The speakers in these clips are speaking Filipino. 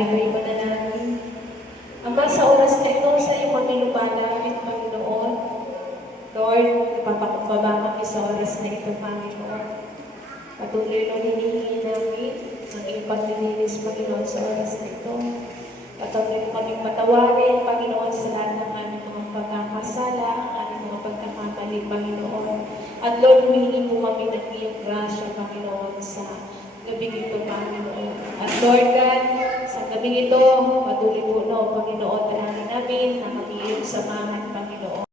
tayo may manalangin. Ama, sa oras na ito, sa iyong kami lumalapit, Panginoon. Lord, napapakumbaba kami sa oras na ito, Panginoon. Patuloy na hinihingi namin ang iyong paglilinis, Panginoon, sa oras na ito. Patuloy kami patawarin, Panginoon, sa lahat ng aming mga pagkakasala, aming mga pagkakamali, Panginoon. At Lord, humingi po kami ng iyong grasya, Panginoon, sa gabing ito, Panginoon. At Lord God, sa gabing ito, patuloy po na, Panginoon, dalangin namin na kami iyong samahan, Panginoon.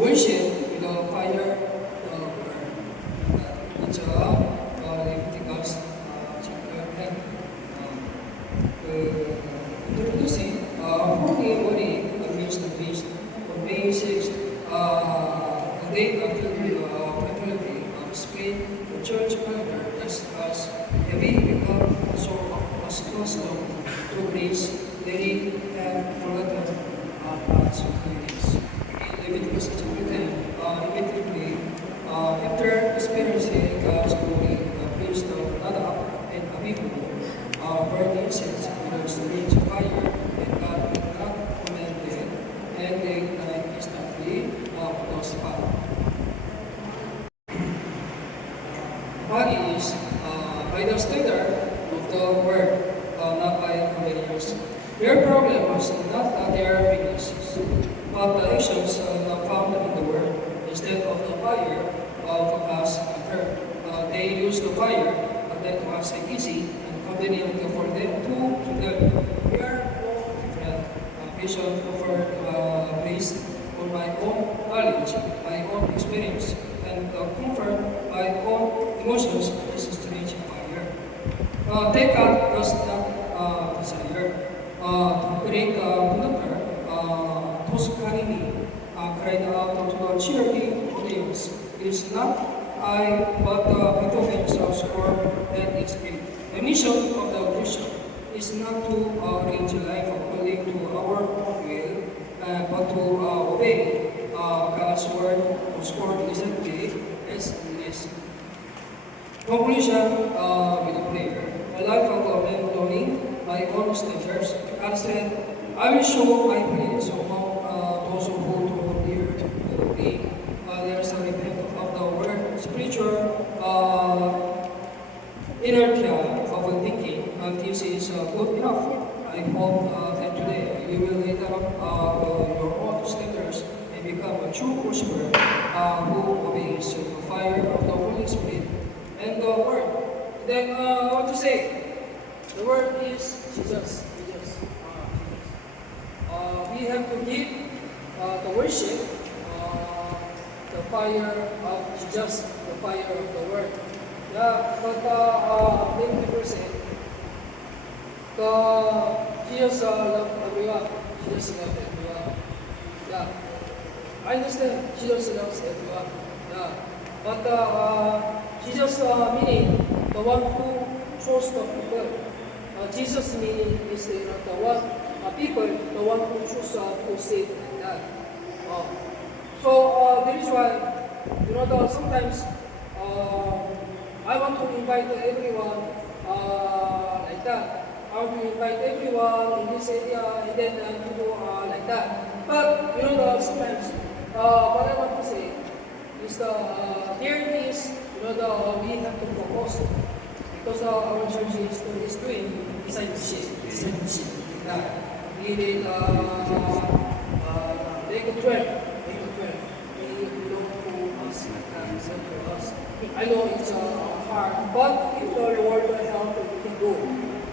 Worship, fire, it's Leviticus chapter 10. Introducing Holy Body against the Beast on May 6th, the date after the Catholic of Spain, the Church Father as heavy become so as custom to grace, they have forgotten God's ways. Leviticus chapter 10, immediately after experiencing God's glory, the priest of Nadab and Abihu burned incense with a strange fire, and God did not command them, and they died instantly of those fire. Body is by the standard of the word, not by convenience. Their problem was not their weaknesses, but the actions found in the word. Instead of the fire of God's earth, they used the fire that was easy and convenient for them to handle. We are no different. Vision offered based on my own knowledge, my own experience, and comfort my own emotions is a strange fire. Take out does not desire to create another. Toscanini cried out to the cheering audience, "It is not I, but Beethoven's score that is great." The mission of the Christian is not to arrange life according to our own will, but to obey God's word, whose word is recently as it is. Conclusion with a prayer. A life of knowing my own standards. God said, "I will show my praise among those who hold dear to me." There's a repent of the word, spiritual inertia of thinking. This is good enough. I hope that today you will lay down your own standards and become a true worshiper who obeys the fire of the Holy Spirit and the word. Then what to say? The word is Jesus. We have to give the worship, the fire of Jesus, the fire of the word. Yeah, but many people say, Jesus loves everyone. Jesus loves everyone. Yeah, I understand Jesus loves everyone. Yeah, but Jesus meaning the one who chose the people. Jesus meaning is the one people, the one who choose to save that. So that is why, sometimes I want to invite everyone like that. I want to invite everyone in this area and then to do like that. But sometimes what I want to say is here is we have to focus because our church is doing discipleship. Yeah. We did Lego 12. We belong to us, to us. I know it's hard, but if the Lord will help, we can do.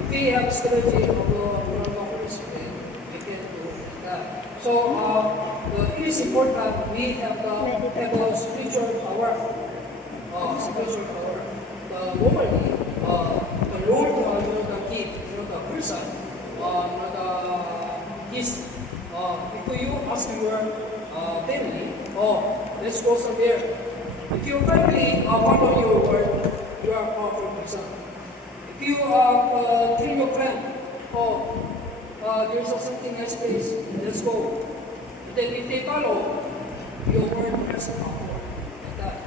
If we have strategy of the Holy Spirit, we can do that. So it is important we have a spiritual power. Spiritual power. Normally, the Lord give the person. If you ask your family, let's go somewhere. If your family follow your word, you are a powerful person. If you tell your friend, there's something nice place, let's go. Then if they follow, your word has power. Like that.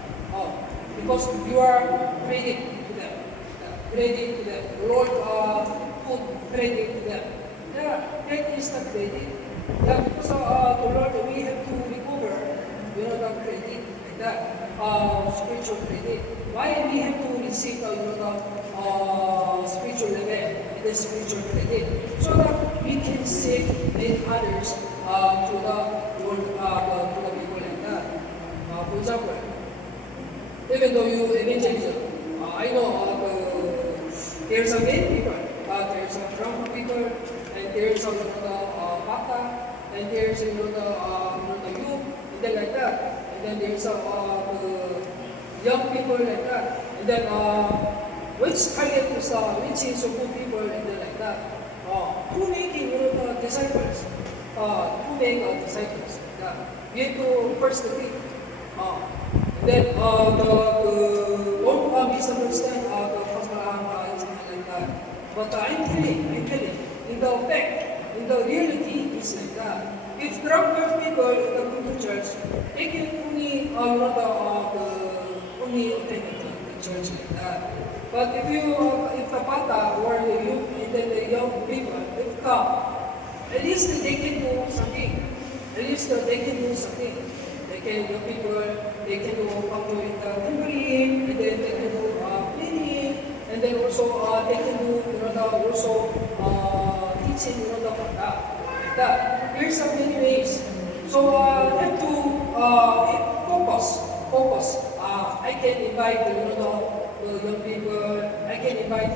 Because you are praying to them. Praying to them. The Lord put praying to them. Yeah, that is the credit. Yeah, because the Lord, we have to recover, the credit, like that, spiritual credit. Why we have to receive, the spiritual level and the spiritual credit, so that we can save many others to the world, to the people like that. For example, even though you evangelism, I know there's a many people, there's a drunk people, and there's a bata, and there's the youth, and then like that, and then there's the young people like that, and then which target is which is good people and then like that. To making the disciples, to make disciples like that. We have to first think. Then don't misunderstand the Pasmaran is something like that. But I'm telling, in the fact, in the reality, it's like that. If drunkard people in the good church, they can only only attend the church like that. But if the pata or the youth and then the young people, if come, at least they can do something. At least they can do something. They can do people, they can do in the temporary, and then they can do cleaning, and then also they can do also teaching the pata. Like that. There's so many ways. So you have to focus. I can invite the young people. I can invite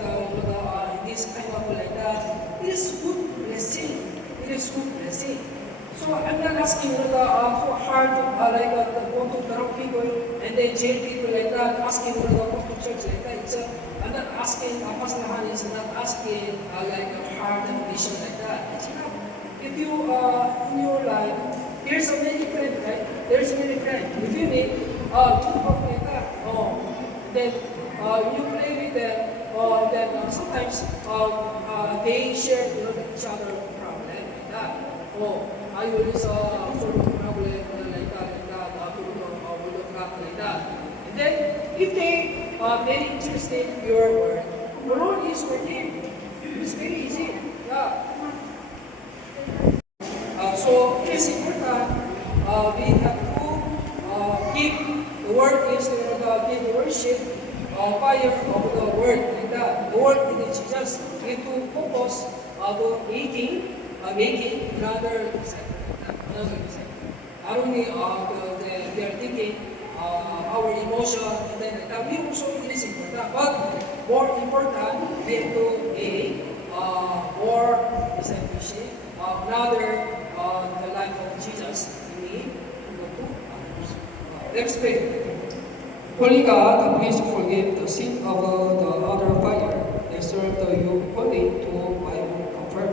this kind of like that. It is good blessing. It is good blessing. So I'm not asking so hard to go to drunk people and then jail people like that. Asking go to church like that. I'm not asking. Pastor Han is not asking like a hard condition like that. It's enough. If you in your life, there's a many friends, right? There's many friends. If you meet two like that, then you play with them, then sometimes they share each other problem like that. I will solve problem like that, like that. And then if they are very interested in your work, the Lord is with him. It's very easy. Yeah. So it is important we have to keep the word is to give worship fire of the word like that. The word is Jesus. We have to focus on making another disciple. Not only we are thinking our emotion and then like that. We also it is important, but more important we have to make more discipleship. Another the life of Jesus, we need to go to others. Let's pray. Holy God, please forgive the sin of the other fire and serve you only to my own comfort.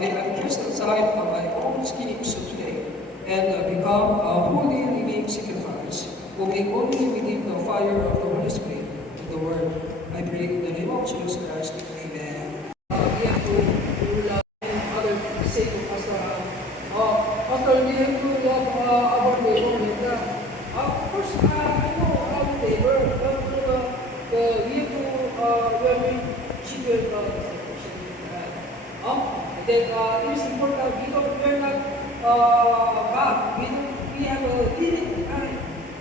May I cast aside my own schemes today and become a holy living sacrifice, moving only within the fire of the Holy Spirit and the Word. I pray in the name of Jesus Christ. Amen. We have to love other people, say to Pastor, Pastor, we have to love our neighbor like that. Of course, I know our neighbor, but we have to when we children and then it is important we are not God. We have a limited time.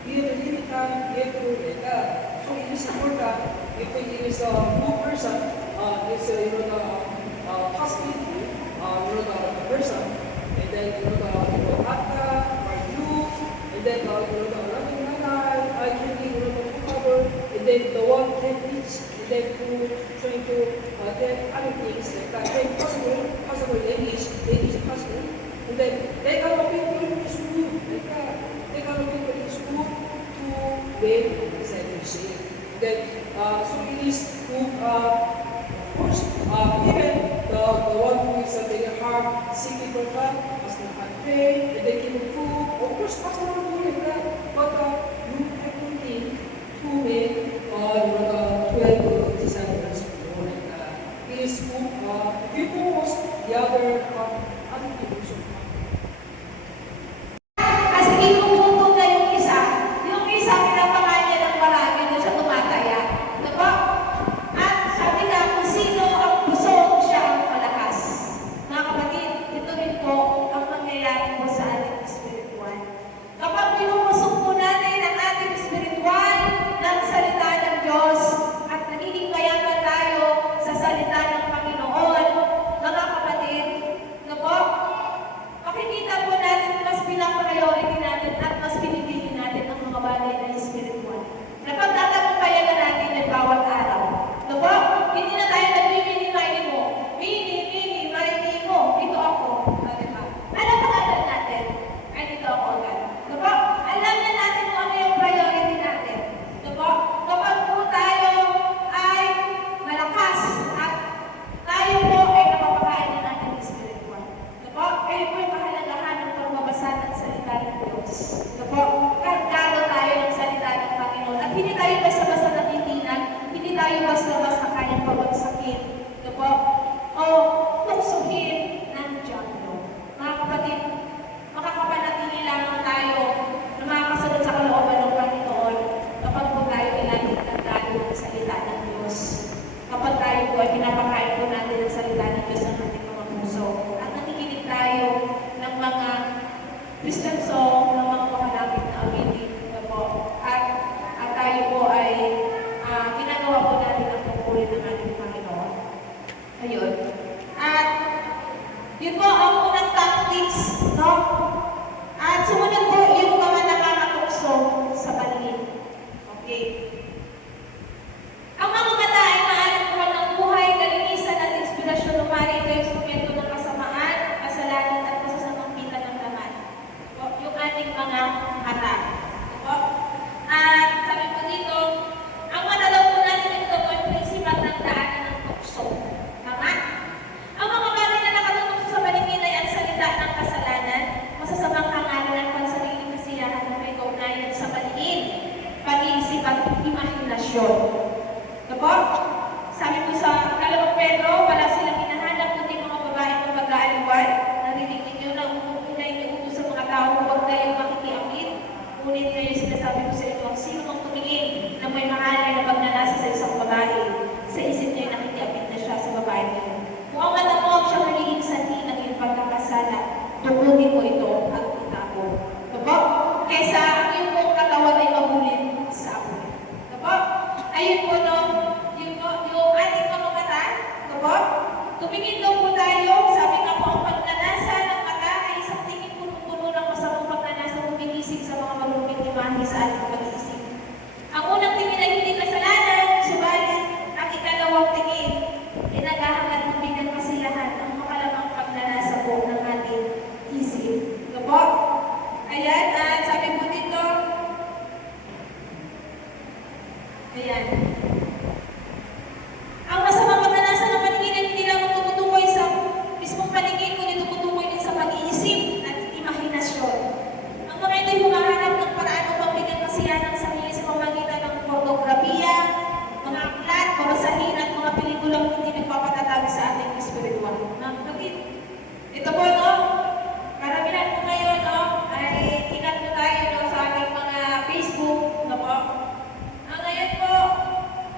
We have a limited time. We have to like that. So it is important if it is a good person, it's the hostility, the person, and then the atta or you, and then the running nanay, I can be the cover, and then the one can teach, and then to trying to get other things like that. Then possible language possible, and then they are people in school like that. They are people in school to make discipleship. Then so it is to of course even the one who is a very hard seeking for God must not pray and they give him food. Of course, Pastor not doing like that, but you have to think to make 12 disciples like that. It is good. If you focus the other people should As we go to Yun po ang unang tactics, no? At sumunod po yung mga nakakatukso sa paningin. Okay. Ang mga mata ay maaaring kuha ng buhay, kalinisan at inspirasyon ng mari ito instrumento ng kasamaan, kasalanan at masasamang kita ng laman. O, yung ating mga mata. O, at sabi po dito, ang mata daw po natin ito ay prinsipal ng daanan ng tukso. Tama? Ang mga bagay na nakatutok sa paningin ay ang salita ng kasalanan, masasamang hangarin at pansariling kasiyahan na may kaugnayan sa paningin, pag-iisip at imahinasyon. Diba? Sabi po sa Kalawang Pedro, wala silang hinahanap kundi mga babae ng mag-aaliwan. Narinig ninyo na umuunay niyo utos sa mga tao, huwag kayong makikiapit. Ngunit kayo sinasabi ko sa inyo, ang sino mang tumingin na may mahalay na pagnanasa sa isang babae, sa isip niya nakikiapit na siya sa babae niyo. Kung ang mata mo ang siya magiging sanhi ng iyong pagkakasala, tukunin mo ito at itago. Diba? Kesa ang iyong buong katawan ay mabulin sa apoy. Diba? Ayun po, no? Yung ating mga mata, diba? Tumingin daw po tayo, sabi nga po, ang pagnanasa ng mata ay isang tingin puno-puno ng masamang pagnanasa bumigising sa mga malupit imahe sa ating pag-iisip. Ang unang tingin ay hindi kasalanan, subalit ang ikalawang tingin ay naghahangad ng bigang kasiyahan ang makalamang pagnanasa po ng ating isip. Diba? Ayan, at sabi po dito, ayan. Ang masamang pagnanasa ng paningin ay hindi lamang tumutukoy sa mismong paningin, kundi tumutukoy din sa pag-iisip at imahinasyon. Ang mga ito'y humahanap ng paraan upang bigyan kasiyahan ng sarili sa pamamagitan ng pornografiya, mga aklat, babasahin at mga pelikulang hindi nagpapatatag sa ating espiritual. Ito po, no? Karamihan po ngayon, no? Ay ikat po tayo, no? Sa ating mga Facebook, no po? Ngayon po,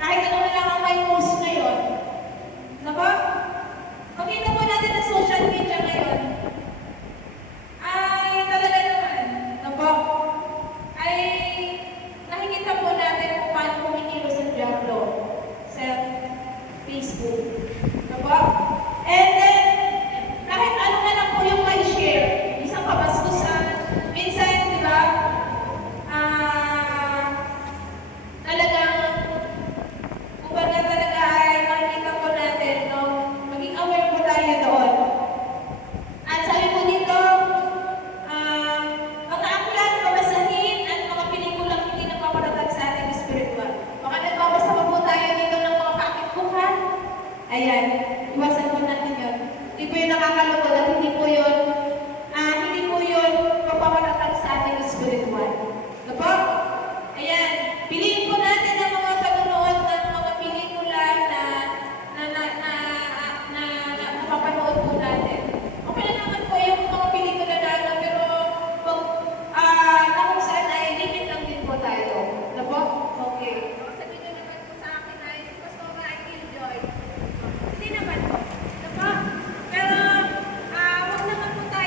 kahit ano na lang ang may post ngayon, no po? Makita po natin ang social media ngayon, ay talaga naman, no po? Ay nakikita po natin kung paano kumikilos ang diablo sa Facebook, no po? And then, kahit ano na lang po yung may share, isang kabastusan, minsan, di ba, talagang, kumbaga talaga ay makikita po natin, no? Maging aware po tayo doon. At sabi po dito, mga aklat, babasahin, at mga pelikulang hindi nagpapatatag sa ating espiritual. Baka nagbabasa pa po tayo dito ng mga pakitbukan. Ayan, iwasan po natin yun. Hindi po yun nakakalungkot at hindi po yun magpapatatag sa ating espiritual. Diba? Ayan, piliin po natin ang mga panonood ng mga pelikula na napapanood po natin. Okay na naman po yung mga pelikula na pero na kung saan ay limit lang din po tayo. Diba? Okay. Sabi nyo naman po sa akin ay si Pastora ay killjoy. Hindi naman po. Diba? Pero, huwag naman po tayo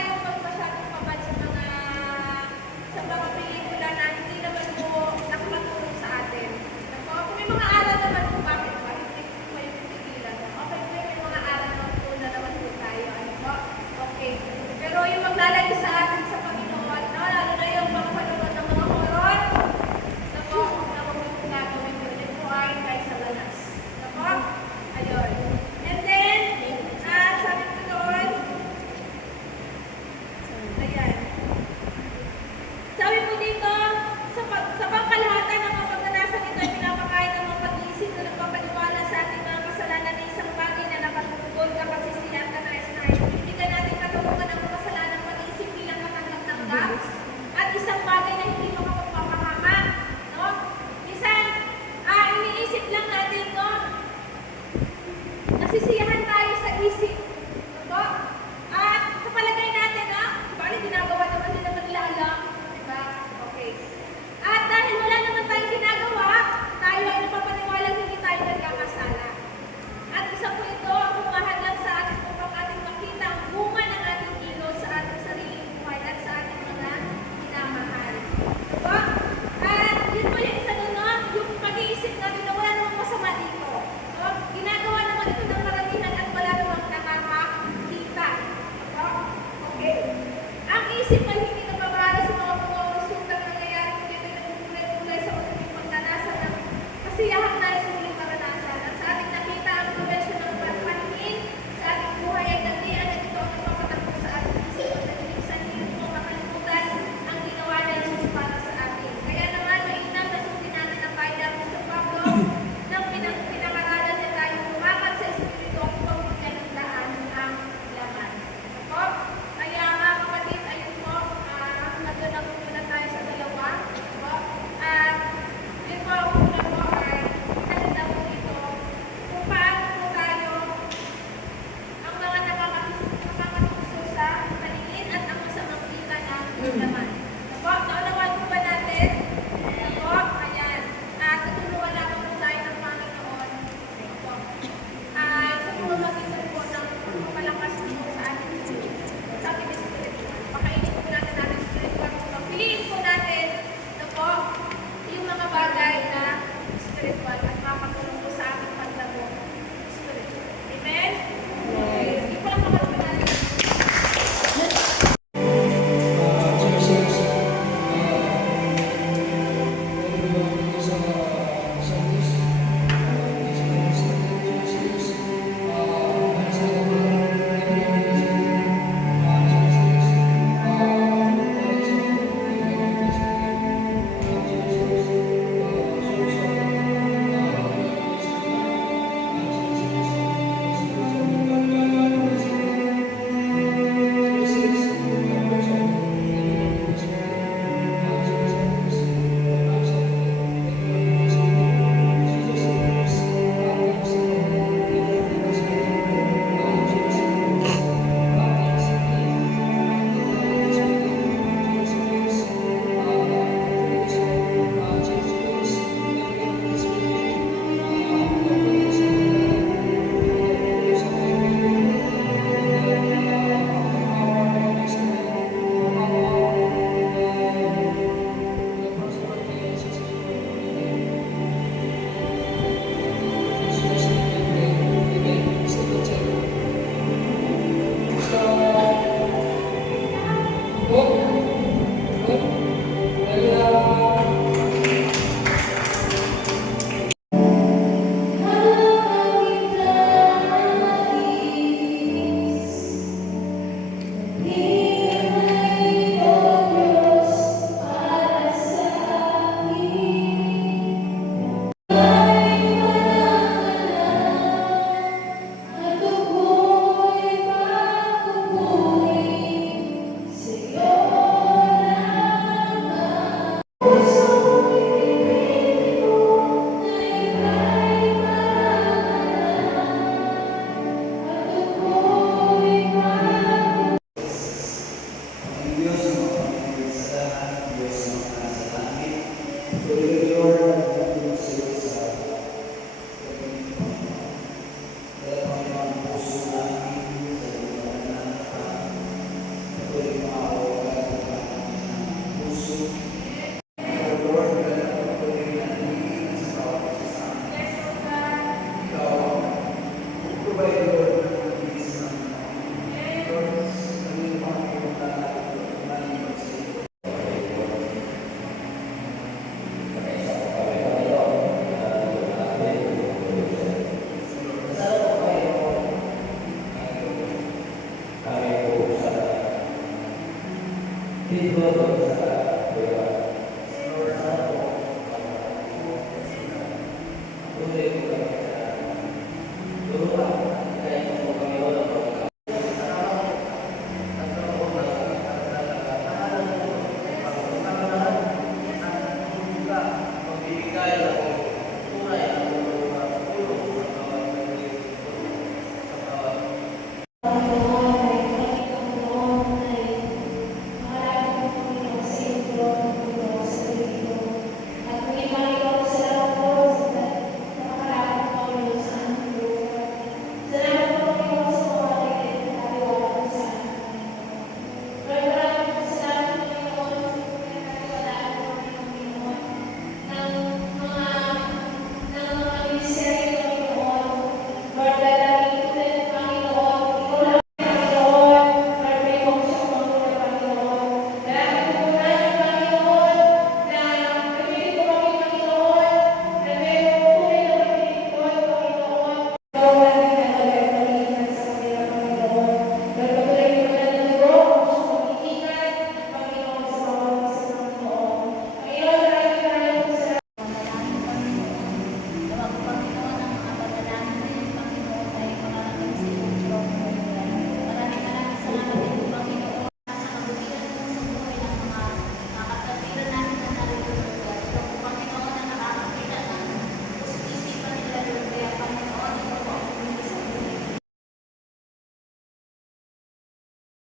Please welcome sa